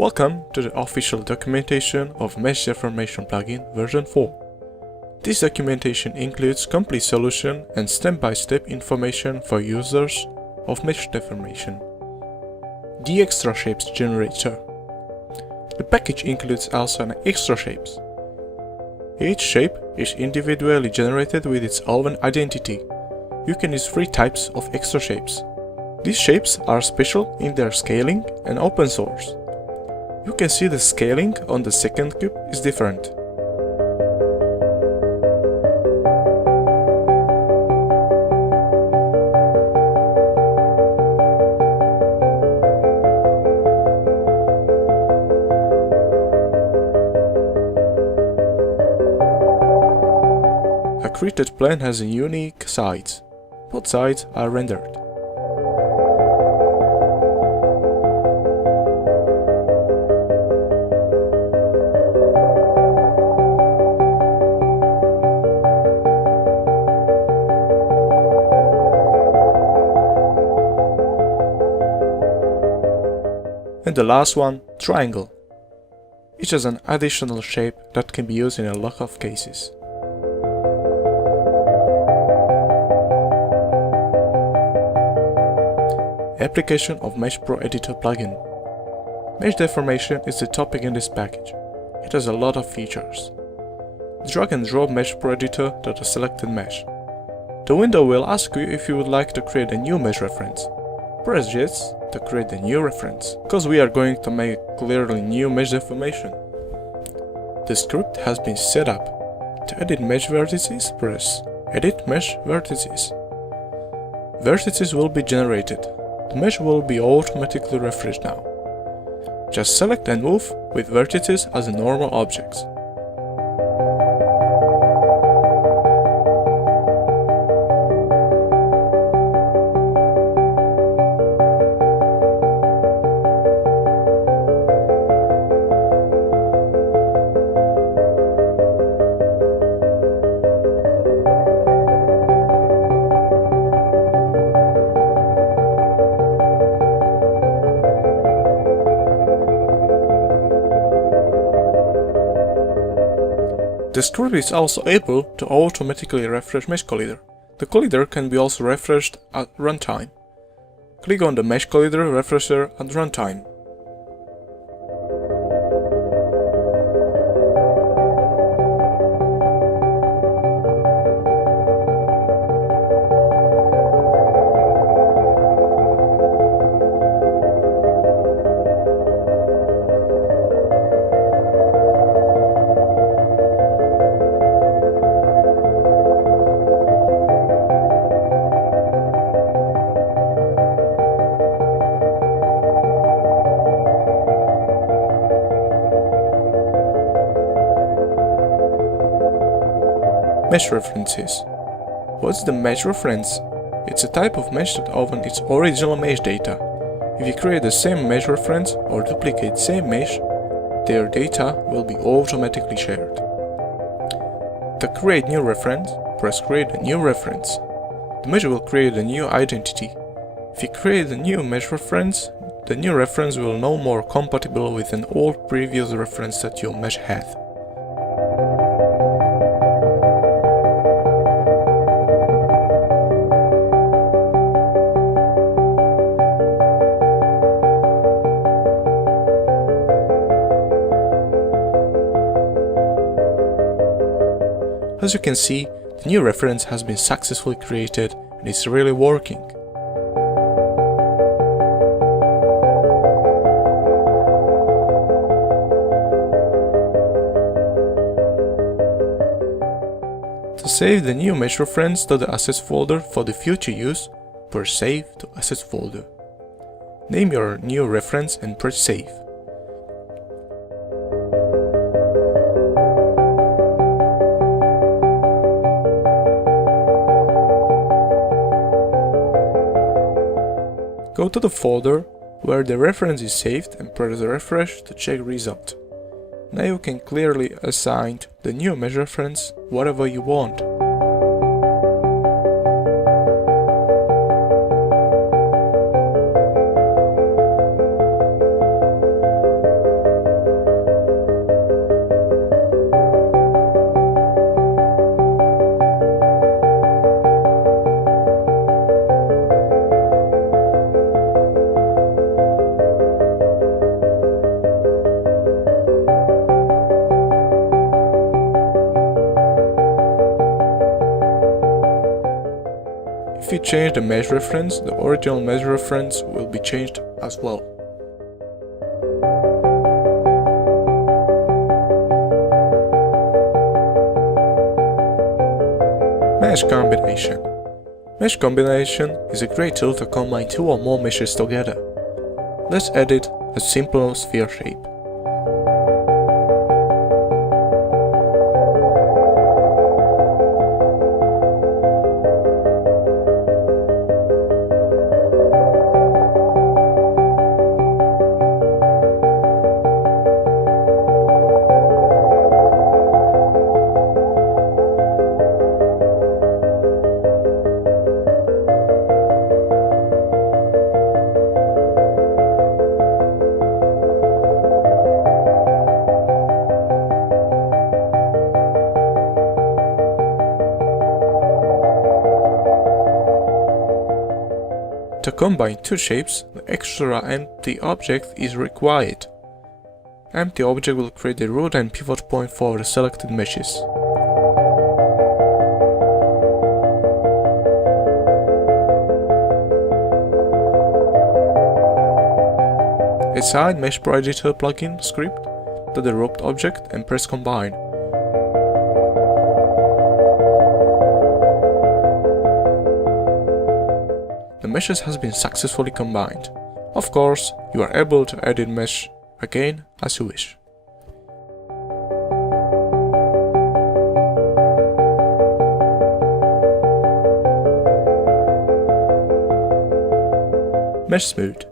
Welcome to the official documentation of Mesh Deformation plugin version 4. This documentation includes complete solution and step-by-step information for users of Mesh Deformation. The extra shapes generator. The package includes also an extra shapes. Each shape is individually generated with its own identity. You can use 3 types of extra shapes. These shapes are special in their scaling and open source. You can see the scaling on the second cube is different. A created plane has a unique sides. Both sides are rendered. And the last one, triangle. It is an additional shape that can be used in a lot of cases. Application of Mesh Pro Editor plugin. Mesh Deformation is the topic in this package. It has a lot of features. Drag and drop Mesh Pro Editor to the selected mesh. The window will ask you if you would like to create a new mesh reference. Press yes to create a new reference, because we are going to make a clearly new mesh deformation. The script has been set up. To edit mesh vertices, press Edit Mesh Vertices. Vertices will be generated. The mesh will be automatically refreshed now. Just select and move with vertices as normal objects. The script is also able to automatically refresh Mesh Collider. The collider can be also refreshed at runtime. Click on the Mesh Collider refresher at runtime. Mesh references. What's the mesh reference? It's a type of mesh that owns its original mesh data. If you create the same mesh reference or duplicate same mesh, their data will be automatically shared. To create new reference, press Create a new reference. The mesh will create a new identity. If you create a new mesh reference, the new reference will no more compatible with an old previous reference that your mesh had. As you can see, the new reference has been successfully created and is really working. To save the new mesh reference to the assets folder for the future use, press Save to Assets folder. Name your new reference and press Save. Go to the folder where the reference is saved and press refresh to check result. Now you can clearly assign the new mesh reference whatever you want. change the mesh reference, the original mesh reference will be changed as well. Mesh combination. Mesh combination is a great tool to combine two or more meshes together. Let's edit a simple sphere shape. To combine two shapes, the extra empty object is required. Empty object will create the root and pivot point for the selected meshes. Assign Mesh Pro Editor plugin script to the roped object and press combine. The meshes has been successfully combined. Of course, you are able to edit mesh again as you wish. Mesh Smooth.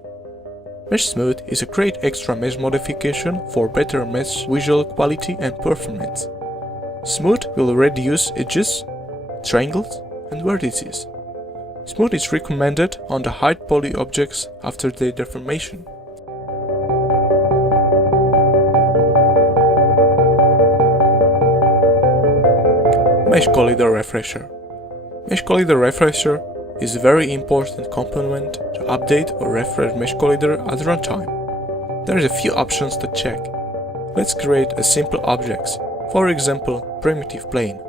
Mesh Smooth is a great extra mesh modification for better mesh visual quality and performance. Smooth will reduce edges, triangles, and vertices. Smooth is recommended on the hide poly objects after their deformation. Mesh Collider Refresher. Mesh Collider Refresher is a very important component to update or refresh Mesh Collider at runtime. There is a few options to check. Let's create a simple object, for example, primitive plane.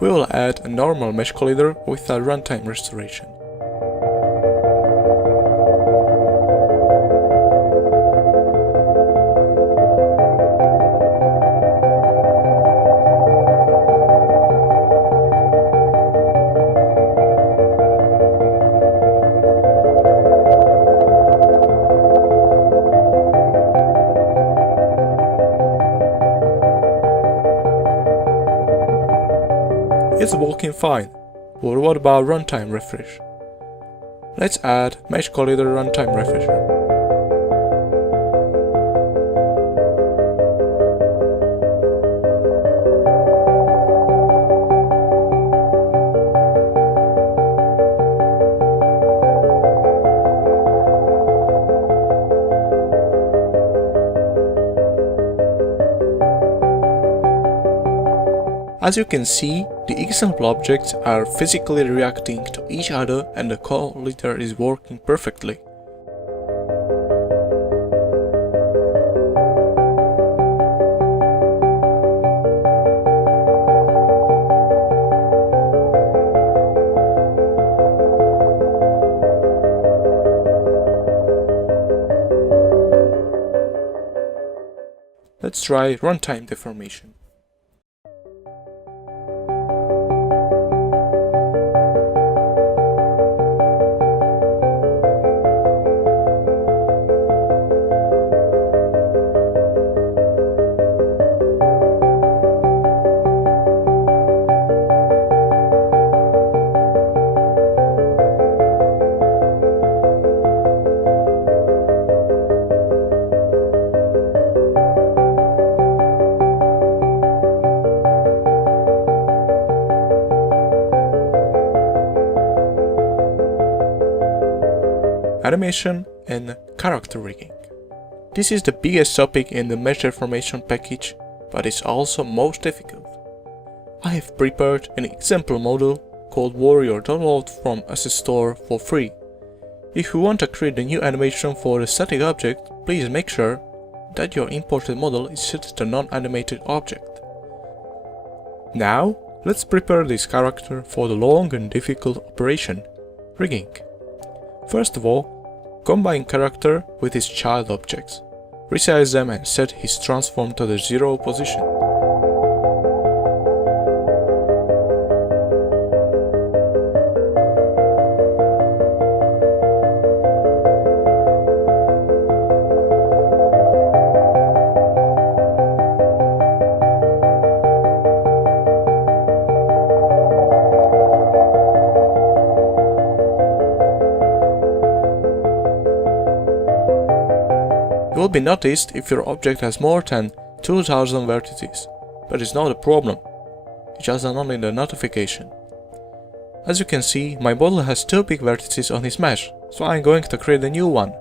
We will add a normal mesh collider with a runtime restoration. It's working fine, but what about runtime refresh? Let's add Mesh Collider Runtime Refresher. As you can see, the example objects are physically reacting to each other and the collider is working perfectly. Let's try runtime deformation. Animation and character rigging. This is the biggest topic in the Mesh Deformation package, but it's also most difficult. I have prepared an example model called Warrior download from Asset Store for free. If you want to create a new animation for a static object, please make sure that your imported model is set to non-animated object. Now, let's prepare this character for the long and difficult operation, rigging. First of all, combine character with his child objects, resize them and set his transform to the 0 position. You will be noticed if your object has more than 2000 vertices, but it's not a problem, it's just only the notification. As you can see, my model has 2 big vertices on his mesh, so I'm going to create a new one.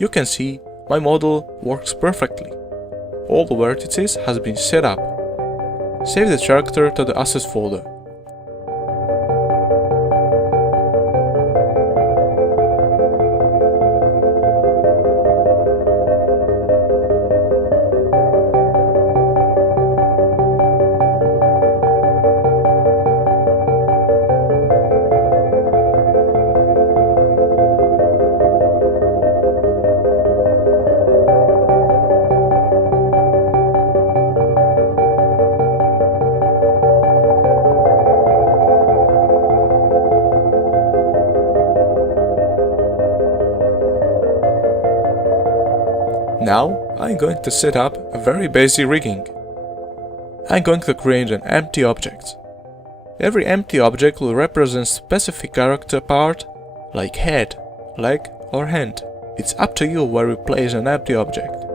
You can see my model works perfectly. All the vertices has been set up. Save the character to the assets folder. Now I'm going to set up a very basic rigging. I'm going to create an empty object. Every empty object will represent specific character part like head, leg or hand. It's up to you where you place an empty object.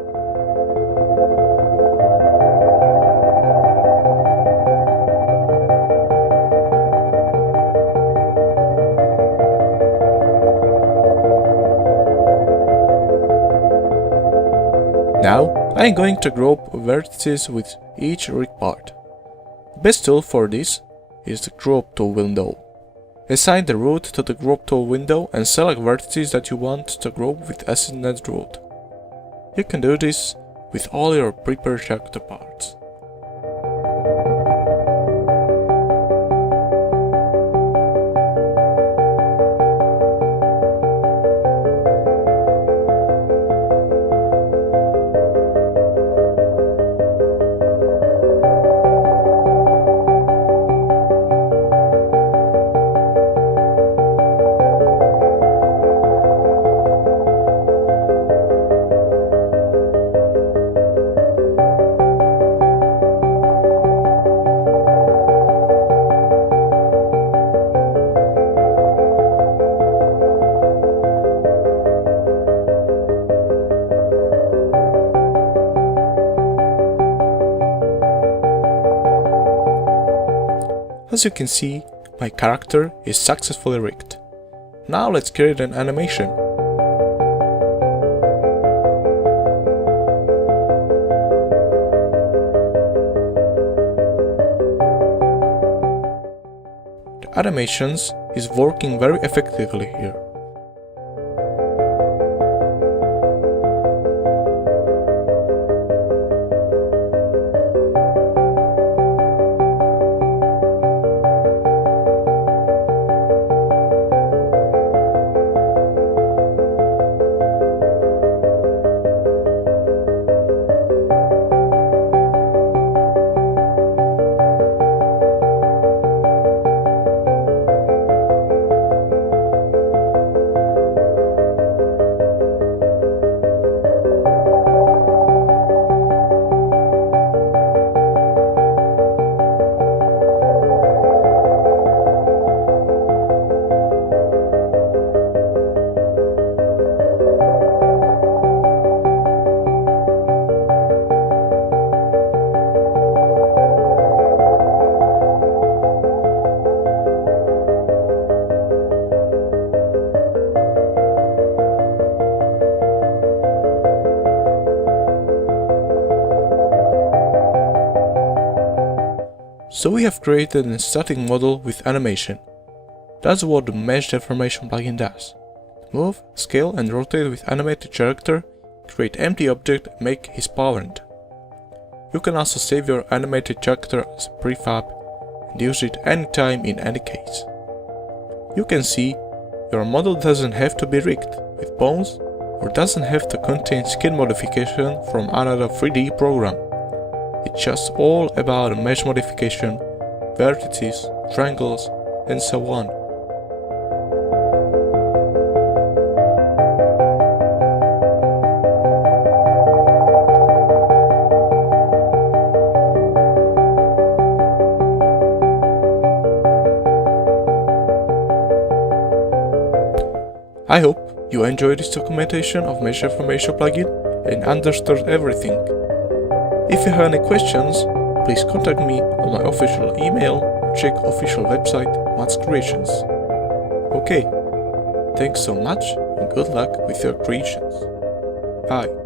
Now, I am going to group vertices with each rig part. The best tool for this is the Group Tool window. Assign the root to the Group Tool window and select vertices that you want to group with assigned root. You can do this with all your prepared character parts. As you can see, my character is successfully rigged. Now let's create an animation. The animations is working very effectively here. So we have created a static model with animation. That's what the Mesh Deformation plugin does. Move, scale and rotate with animated character, create empty object and make his parent. You can also save your animated character as a prefab and use it anytime in any case. You can see your model doesn't have to be rigged with bones or doesn't have to contain skin modification from another 3D program. It's just all about mesh modification, vertices, triangles, and so on. I hope you enjoyed this documentation of Mesh Deformation plugin and understood everything. If you have any questions, please contact me on my official email or check official website Matej Creations. Okay, thanks so much and good luck with your creations. Bye.